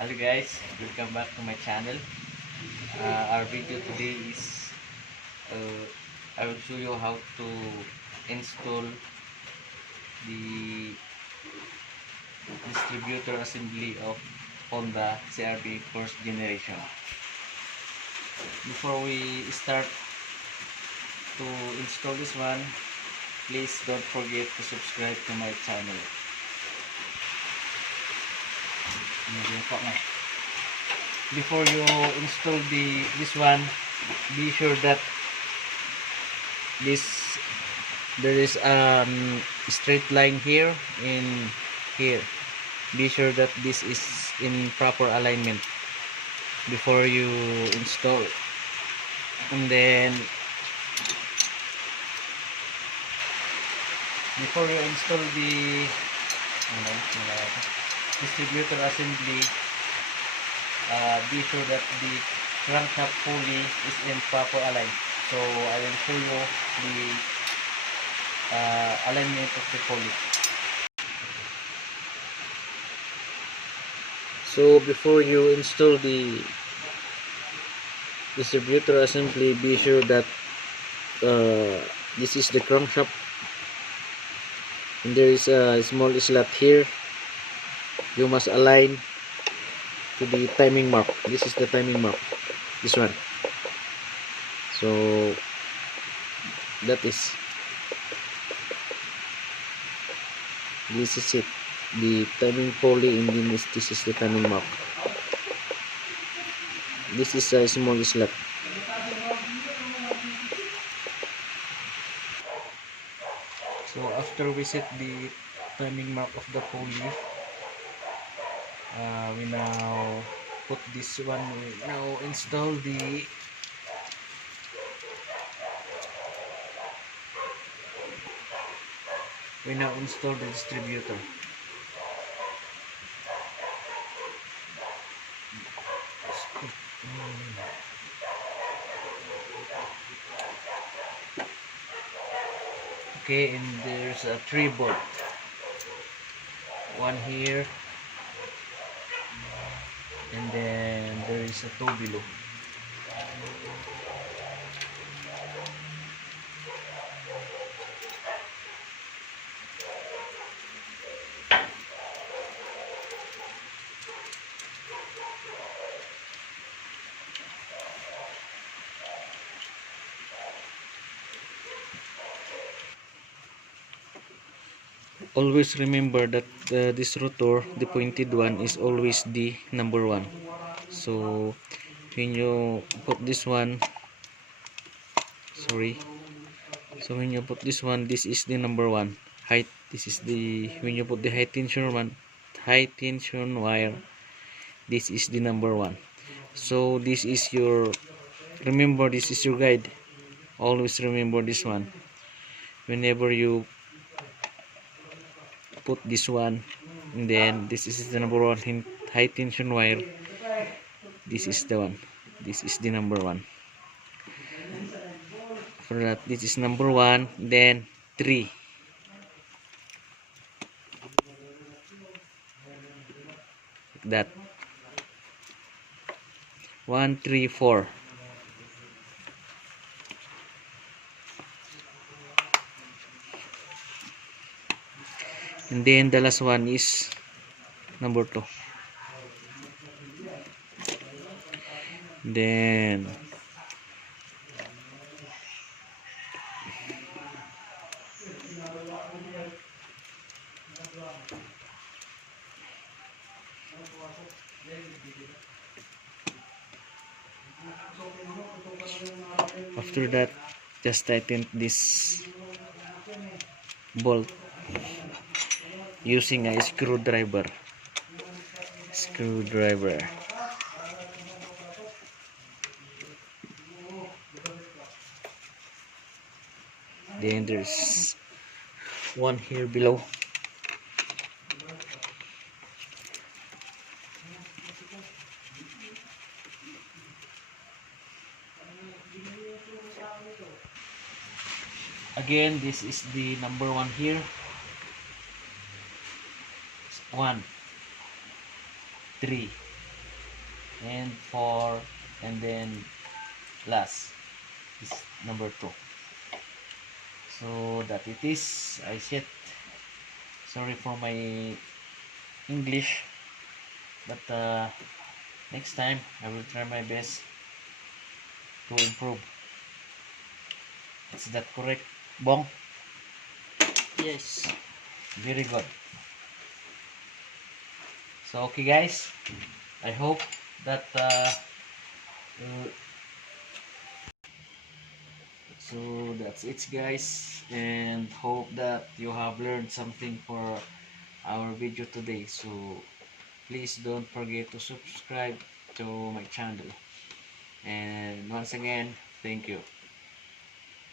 Hello guys, welcome back to my channel. Our video today is I will show you how to install the distributor assembly of Honda CRV first generation. Before we start to install this one, please don't forget to subscribe to my channel. Before you install this one, be sure that there is straight line here in here. Be sure that this is in proper alignment before you install. And then before you install the distributor assembly, be sure that the crankshaft pulley is in proper alignment. So I will show you the alignment of the pulley. So before you install the distributor assembly, be sure that this is the crankshaft and there is a small slot here. You must align to the timing mark. This is the timing mark, this one. So that is, this is it, the timing pulley, and then this is the timing mark. This is a small slot. So after we set the timing mark of the pulley, we now put this one. We now install the distributor. Okay, and there's a 3 bolt, one here, and then there is a 2 below. Always remember that this rotor, the pointed one, is always the number 1. So when you put this one, so when you put this one, this is the number 1 height. This is the, when you put the high tension wire, this is the number 1. So this is your, remember, this is your guide. Always remember this one whenever you put this one. And then this is the number 1 high tension wire. This is the one. This is the number 1. For that, this is number 1. Then 3. Like that. 1, 3, 4. And then the last one is number 2. Then after that, just tighten this bolt using a screwdriver. Then there's one here below. Again, this is the number 1 here. 1, 3, and 4, and then last is number 2. So that it is, I said, sorry for my English, but next time I will try my best to improve. Is that correct, Bong? Yes. Very good. So okay guys, I hope that uh, so that's it guys, and hope that you have learned something for our video today. So please don't forget to subscribe to my channel, and once again, thank you.